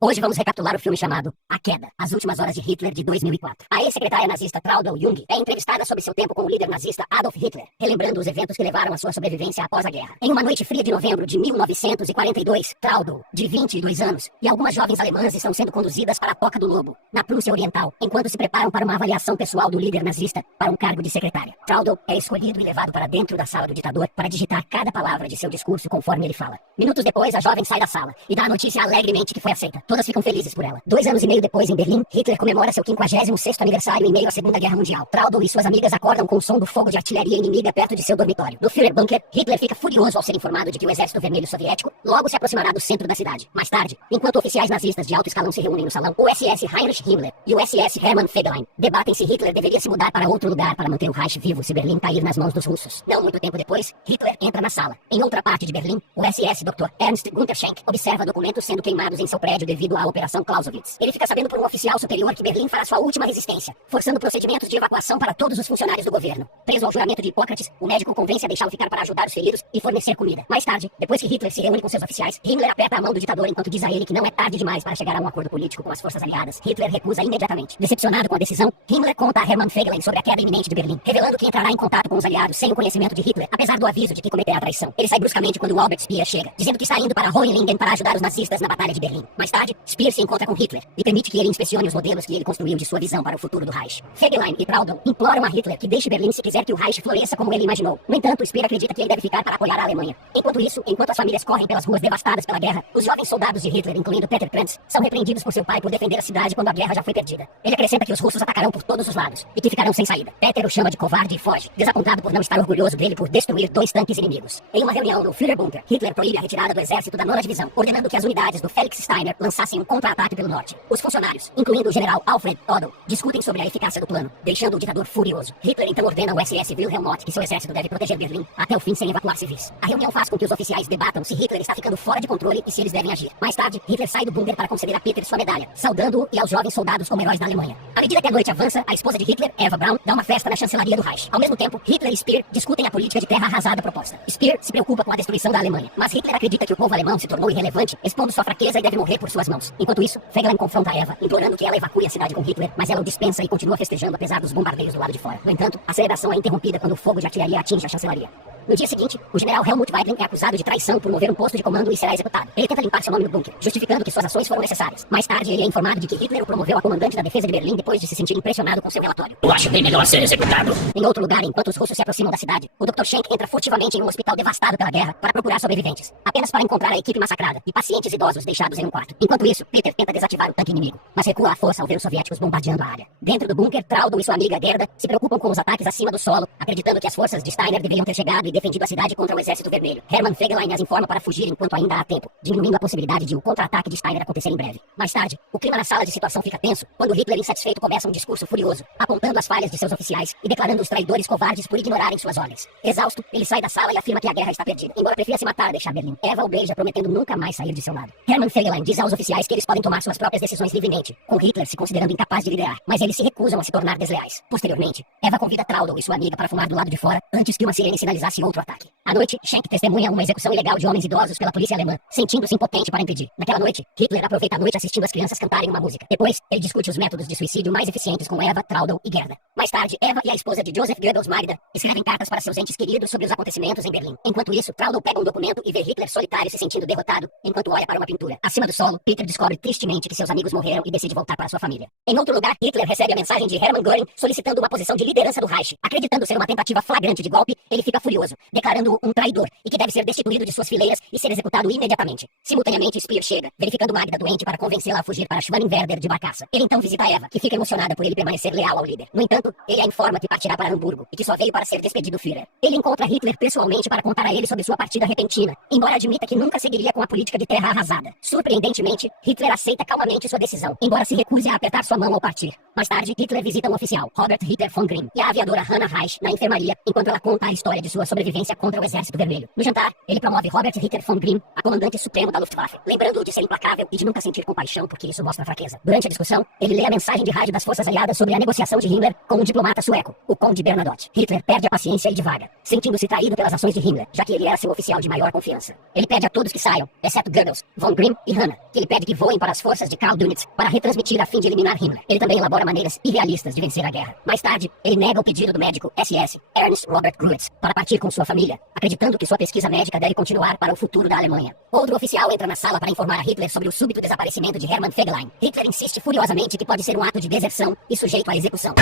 Hoje vamos recapitular o filme chamado A Queda, As Últimas Horas de Hitler, de 2004. A ex-secretária nazista Traudl Jung é entrevistada sobre seu tempo com o líder nazista Adolf Hitler, relembrando os eventos que levaram à sua sobrevivência após a guerra. Em uma noite fria de novembro de 1942, Traudl, de 22 anos, e algumas jovens alemãs estão sendo conduzidas para a Toca do Lobo, na Prússia Oriental, enquanto se preparam para uma avaliação pessoal do líder nazista para um cargo de secretária. Traudl é escolhido e levado para dentro da sala do ditador para digitar cada palavra de seu discurso conforme ele fala. Minutos depois, a jovem sai da sala e dá a notícia alegremente que foi aceita. Todas ficam felizes por ela. 2 anos e meio depois, em Berlim, Hitler comemora seu 56º aniversário em meio à Segunda Guerra Mundial. Traudl e suas amigas acordam com o som do fogo de artilharia inimiga perto de seu dormitório. No Führerbunker, Hitler fica furioso ao ser informado de que o Exército Vermelho Soviético logo se aproximará do centro da cidade. Mais tarde, enquanto oficiais nazistas de alto escalão se reúnem no salão, o SS Heinrich Himmler e o SS Hermann Fegelein debatem se Hitler deveria se mudar para outro lugar para manter o Reich vivo se Berlim cair nas mãos dos russos. Não muito tempo depois, Hitler entra na sala. Em outra parte de Berlim, o SS Dr. Ernst Günther Schenk observa documentos sendo queimados em seu prédio devido à Operação Clausewitz. Ele fica sabendo por um oficial superior que Berlim fará sua última resistência, forçando procedimentos de evacuação para todos os funcionários do governo. Preso ao juramento de Hipócrates, o médico convence a deixá-lo ficar para ajudar os feridos e fornecer comida. Mais tarde, depois que Hitler se reúne com seus oficiais, Himmler aperta a mão do ditador enquanto diz a ele que não é tarde demais para chegar a um acordo político com as forças aliadas. Hitler recusa imediatamente. Decepcionado com a decisão, Himmler conta a Hermann Fegelein sobre a queda iminente de Berlim, revelando que entrará em contato com os aliados sem o conhecimento de Hitler, apesar do aviso de que cometerá a traição. Ele sai bruscamente quando Albert Speer chega, dizendo que está indo para Hohenlinden para ajudar os nazistas na Batalha de Berlim. Mais tarde, Speer se encontra com Hitler e permite que ele inspecione os modelos que ele construiu de sua visão para o futuro do Reich. Fegelein e Traudl imploram a Hitler que deixe Berlim se quiser que o Reich floresça como ele imaginou. No entanto, Speer acredita que ele deve ficar para apoiar a Alemanha. Enquanto isso, enquanto as famílias correm pelas ruas devastadas pela guerra, os jovens soldados de Hitler, incluindo Peter Krantz, são repreendidos por seu pai por defender a cidade quando a guerra já foi perdida. Ele acrescenta que os russos atacarão por todos os lados e que ficarão sem saída. Peter o chama de covarde e foge, desapontado por não estar orgulhoso dele por destruir 2 tanques inimigos. Em uma reunião no Führerbunker, Hitler proíbe a retirada do exército da 9ª Divisão, ordenando que as unidades do Felix Steiner lançassem um contra-ataque pelo norte. Os funcionários, incluindo o general Alfred Odell, discutem sobre a eficácia do plano, deixando o ditador furioso. Hitler então ordena ao SS Wilhelm Mott que seu exército deve proteger Berlim até o fim sem evacuar civis. A reunião faz com que os oficiais debatam se Hitler está ficando fora de controle e se eles devem agir. Mais tarde, Hitler sai do bunker para conceder a Peter sua medalha, saudando-o e aos jovens soldados como heróis da Alemanha. À medida que a noite avança, a esposa de Hitler, Eva Braun, dá uma festa na chancelaria do Reich. Ao mesmo tempo, Hitler e Speer discutem a política de terra arrasada proposta. Speer se preocupa com a destruição da Alemanha, mas Hitler acredita que o povo alemão se tornou irrelevante, expondo sua fraqueza e deve morrer por suas mãos. Enquanto isso, Fegelein confronta Eva, implorando que ela evacue a cidade com Hitler, mas ela o dispensa e continua festejando apesar dos bombardeios do lado de fora. No entanto, a celebração é interrompida quando o fogo de artilharia atinge a chancelaria. No dia seguinte, o general Helmut Weidling é acusado de traição por mover um posto de comando e será executado. Ele tenta limpar seu nome no bunker, justificando que suas ações foram necessárias. Mais tarde, ele é informado de que Hitler o promoveu a comandante da defesa de Berlim depois de se sentir impressionado com seu relatório. Eu acho bem melhor ser executado. Em outro lugar, enquanto os russos se aproximam da cidade, o Dr. Schenk entra furtivamente em um hospital devastado pela guerra para procurar sobreviventes, apenas para encontrar a equipe massacrada e pacientes idosos deixados em um quarto. Enquanto isso, Peter tenta desativar o tanque inimigo, mas recua à força ao ver os soviéticos bombardeando a área. Dentro do bunker, Traudl e sua amiga Gerda se preocupam com os ataques acima do solo, acreditando que as forças de Steiner deveriam ter chegado e defendido a cidade contra o Exército Vermelho. Hermann Fegelein as informa para fugir enquanto ainda há tempo, diminuindo a possibilidade de um contra-ataque de Steiner acontecer em breve. Mais tarde, o clima na sala de situação fica tenso quando Hitler, insatisfeito, começa um discurso furioso, apontando as falhas de seus oficiais e declarando os traidores covardes por ignorarem suas ordens. Exausto, ele sai da sala e afirma que a guerra está perdida, embora prefira se matar a deixar Berlim. Eva o beija, prometendo nunca mais sair de seu lado. Hermann Fegelein diz aos oficiais que eles podem tomar suas próprias decisões livremente, com Hitler se considerando incapaz de liderar, mas eles se recusam a se tornar desleais. Posteriormente, Eva convida Traudl e sua amiga para fumar do lado de fora antes que uma sirene sinalizasse outro ataque. À noite, Schenk testemunha uma execução ilegal de homens idosos pela polícia alemã, sentindo-se impotente para impedir. Naquela noite, Hitler aproveita a noite assistindo as crianças cantarem uma música. Depois, ele discute os métodos de suicídio mais eficientes com Eva, Traudl e Gerda. Mais tarde, Eva e a esposa de Joseph Goebbels, Magda, escrevem cartas para seus entes queridos sobre os acontecimentos em Berlim. Enquanto isso, Traudl pega um documento e vê Hitler solitário se sentindo derrotado, enquanto olha para uma pintura. Acima do solo, Peter descobre tristemente que seus amigos morreram e decide voltar para sua família. Em outro lugar, Hitler recebe a mensagem de Hermann Göring solicitando uma posição de liderança do Reich. Acreditando ser uma tentativa flagrante de golpe, ele fica furioso, declarando-o um traidor e que deve ser destituído de suas fileiras e ser executado imediatamente. Simultaneamente, Speer chega, verificando Magda doente para convencê-la a fugir para Schwanenwerder de barcaça. Ele então visita Eva, que fica emocionada por ele permanecer leal ao líder. No entanto, ele a informa que partirá para Hamburgo e que só veio para ser despedido do Führer. Ele encontra Hitler pessoalmente para contar a ele sobre sua partida repentina, embora admita que nunca seguiria com a política de terra arrasada. Surpreendentemente, Hitler aceita calmamente sua decisão, embora se recuse a apertar sua mão ao partir. Mais tarde, Hitler visita um oficial, Robert Ritter von Grimm, e a aviadora Hannah Reich na enfermaria, enquanto ela conta a história de sua sobrevivência contra o Exército Vermelho. No jantar, ele promove Robert Ritter von Grimm a comandante supremo da Luftwaffe, lembrando-o de ser implacável e de nunca sentir compaixão porque isso mostra fraqueza. Durante a discussão, ele lê a mensagem de rádio das forças aliadas sobre a negociação de Himmler com com um diplomata sueco, o Conde Bernadotte. Hitler perde a paciência e divaga, sentindo-se traído pelas ações de Himmler, já que ele era seu oficial de maior confiança. Ele pede a todos que saiam, exceto Goebbels, von Grimm e Hanna, que ele pede que voem para as forças de Karl Dönitz para retransmitir a fim de eliminar Himmler. Ele também elabora maneiras irrealistas de vencer a guerra. Mais tarde, ele nega o pedido do médico SS, Ernst Robert Gruitz, para partir com sua família, acreditando que sua pesquisa médica deve continuar para o futuro da Alemanha. Outro oficial entra na sala para informar a Hitler sobre o súbito desaparecimento de Hermann Fegelein. Hitler insiste furiosamente que pode ser um ato de deserção e sujeito à execução.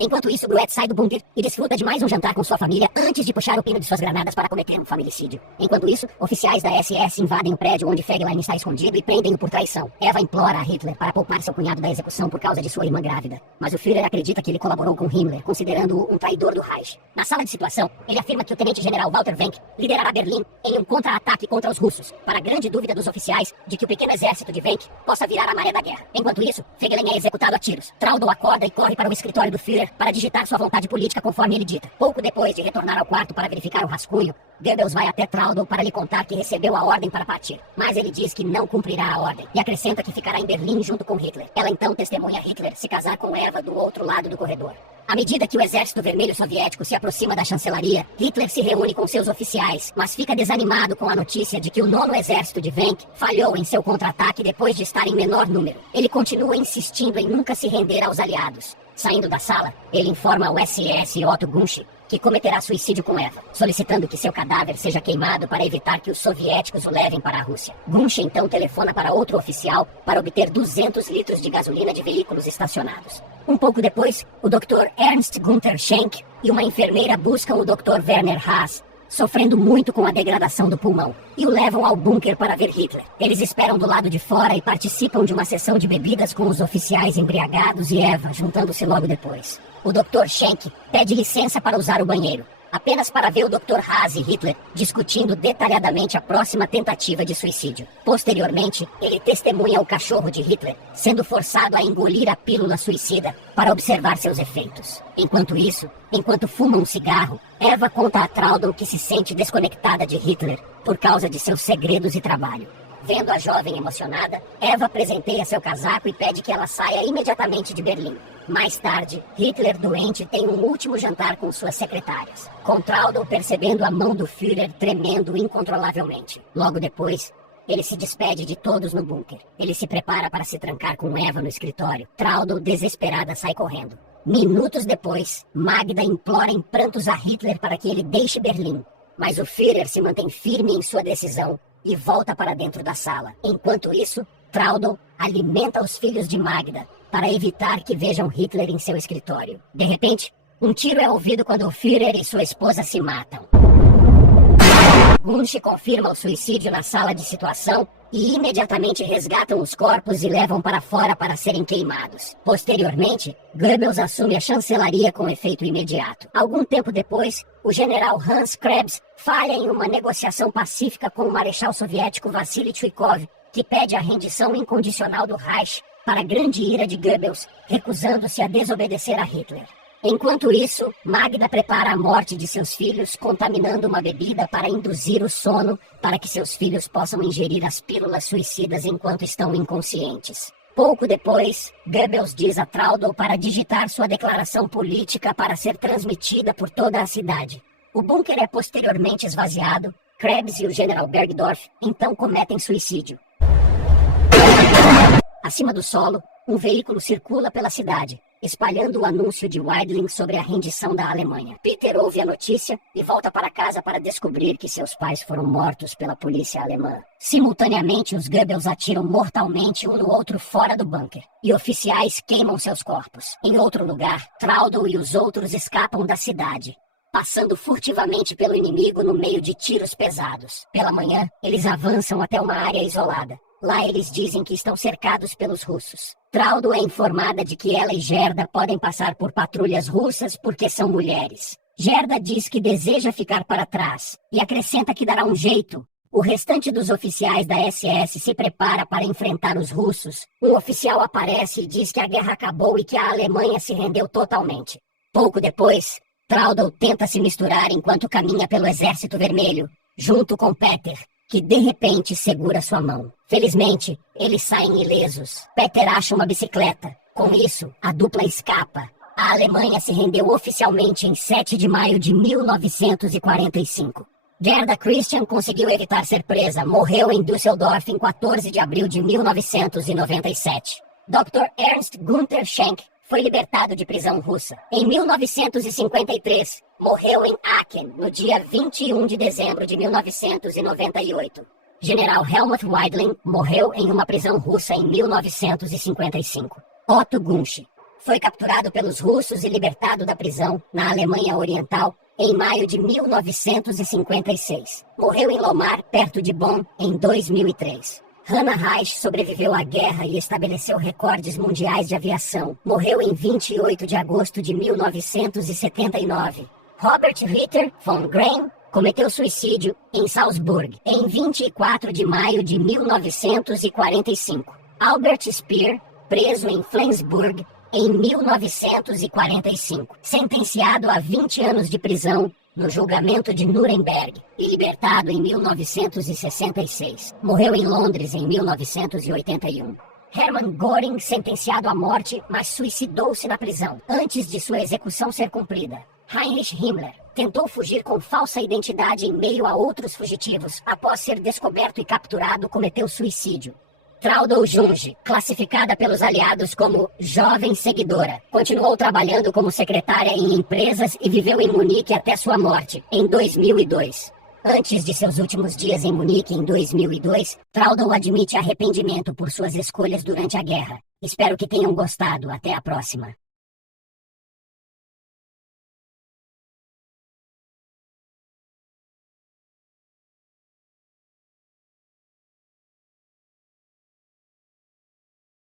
Enquanto isso, Gruitz sai do bunker e desfruta de mais um jantar com sua família antes de puxar o pino de suas granadas para cometer um familicídio. Enquanto isso, oficiais da SS invadem o prédio onde Fegelein está escondido e prendem-o por traição. Eva implora a Hitler para poupar seu cunhado da execução por causa de sua irmã grávida. Mas o Führer acredita que ele colaborou com Himmler, considerando-o um traidor do Reich. Na sala de situação, ele afirma que o tenente-general Walter Wenck liderará Berlim em um contra-ataque contra os russos, para a grande dúvida dos oficiais de que o pequeno exército de Wenck possa virar a maré da guerra. Enquanto isso, Fegelein é executado a tiros. Traudl acorda e corre para o escritório do Führer para digitar sua vontade política conforme ele dita. Pouco depois de retornar ao quarto para verificar o rascunho, Goebbels vai até Traudl para lhe contar que recebeu a ordem para partir. Mas ele diz que não cumprirá a ordem e acrescenta que ficará em Berlim junto com Hitler. Ela então testemunha Hitler se casar com Eva do outro lado do corredor. À medida que o Exército Vermelho Soviético se aproxima da chancelaria, Hitler se reúne com seus oficiais, mas fica desanimado com a notícia de que o 9º Exército de Wenck falhou em seu contra-ataque depois de estar em menor número. Ele continua insistindo em nunca se render aos aliados. Saindo da sala, ele informa ao SS Otto Gunsch que cometerá suicídio com Eva, solicitando que seu cadáver seja queimado para evitar que os soviéticos o levem para a Rússia. Gunsch então telefona para outro oficial para obter 200 litros de gasolina de veículos estacionados. Um pouco depois, o Dr. Ernst Günther Schenk e uma enfermeira buscam o Dr. Werner Haas, sofrendo muito com a degradação do pulmão, e o levam ao bunker para ver Hitler. Eles esperam do lado de fora e participam de uma sessão de bebidas com os oficiais embriagados e Eva, juntando-se logo depois. O Dr. Schenk pede licença para usar o banheiro, apenas para ver o Dr. Haas e Hitler discutindo detalhadamente a próxima tentativa de suicídio. Posteriormente, ele testemunha o cachorro de Hitler sendo forçado a engolir a pílula suicida para observar seus efeitos. Enquanto isso, enquanto fuma um cigarro, Eva conta a Traudl que se sente desconectada de Hitler por causa de seus segredos e trabalho. Vendo a jovem emocionada, Eva presenteia seu casaco e pede que ela saia imediatamente de Berlim. Mais tarde, Hitler doente tem um último jantar com suas secretárias, com Traudl percebendo a mão do Führer tremendo incontrolavelmente. Logo depois, ele se despede de todos no bunker. Ele se prepara para se trancar com Eva no escritório. Traudl, desesperada, sai correndo. Minutos depois, Magda implora em prantos a Hitler para que ele deixe Berlim. Mas o Führer se mantém firme em sua decisão e volta para dentro da sala. Enquanto isso, Traudl alimenta os filhos de Magda para evitar que vejam Hitler em seu escritório. De repente, um tiro é ouvido quando o Führer e sua esposa se matam. Gunsch confirma o suicídio na sala de situação e imediatamente resgatam os corpos e levam para fora para serem queimados. Posteriormente, Goebbels assume a chancelaria com efeito imediato. Algum tempo depois, o general Hans Krebs falha em uma negociação pacífica com o marechal soviético Vassili Chuikov, que pede a rendição incondicional do Reich, para a grande ira de Goebbels, recusando-se a desobedecer a Hitler. Enquanto isso, Magda prepara a morte de seus filhos, contaminando uma bebida para induzir o sono, para que seus filhos possam ingerir as pílulas suicidas enquanto estão inconscientes. Pouco depois, Goebbels diz a Traudl para digitar sua declaração política para ser transmitida por toda a cidade. O bunker é posteriormente esvaziado. Krebs e o general Bergdorf então cometem suicídio. Acima do solo, um veículo circula pela cidade, espalhando o anúncio de Weidling sobre a rendição da Alemanha. Peter ouve a notícia e volta para casa para descobrir que seus pais foram mortos pela polícia alemã. Simultaneamente, os Goebbels atiram mortalmente um no outro fora do bunker, e oficiais queimam seus corpos. Em outro lugar, Traudl e os outros escapam da cidade, passando furtivamente pelo inimigo no meio de tiros pesados. Pela manhã, eles avançam até uma área isolada. Lá eles dizem que estão cercados pelos russos. Traudl é informada de que ela e Gerda podem passar por patrulhas russas porque são mulheres. Gerda diz que deseja ficar para trás e acrescenta que dará um jeito. O restante dos oficiais da SS se prepara para enfrentar os russos. Um oficial aparece e diz que a guerra acabou e que a Alemanha se rendeu totalmente. Pouco depois, Traudl tenta se misturar enquanto caminha pelo Exército Vermelho, junto com Peter, que de repente segura sua mão. Felizmente, eles saem ilesos. Peter acha uma bicicleta. Com isso, a dupla escapa. A Alemanha se rendeu oficialmente em 7 de maio de 1945. Gerda Christian conseguiu evitar ser presa. Morreu em Düsseldorf em 14 de abril de 1997. Dr. Ernst Günther Schenk foi libertado de prisão russa. Em 1953, morreu em Aachen, no dia 21 de dezembro de 1998. General Helmut Weidling morreu em uma prisão russa em 1955. Otto Gunsch foi capturado pelos russos e libertado da prisão na Alemanha Oriental em maio de 1956. Morreu em Lomar, perto de Bonn, em 2003. Hannah Reich sobreviveu à guerra e estabeleceu recordes mundiais de aviação. Morreu em 28 de agosto de 1979. Robert Ritter von Grain cometeu suicídio em Salzburg em 24 de maio de 1945. Albert Speer, preso em Flensburg em 1945, sentenciado a 20 anos de prisão no julgamento de Nuremberg e libertado em 1966. Morreu em Londres em 1981. Hermann Göring, sentenciado à morte, mas suicidou-se na prisão, antes de sua execução ser cumprida. Heinrich Himmler tentou fugir com falsa identidade em meio a outros fugitivos. Após ser descoberto e capturado, cometeu suicídio. Traudl Junge, classificada pelos aliados como jovem seguidora, continuou trabalhando como secretária em empresas e viveu em Munique até sua morte, em 2002. Antes de seus últimos dias em Munique, em 2002, Traudl admite arrependimento por suas escolhas durante a guerra. Espero que tenham gostado. Até a próxima.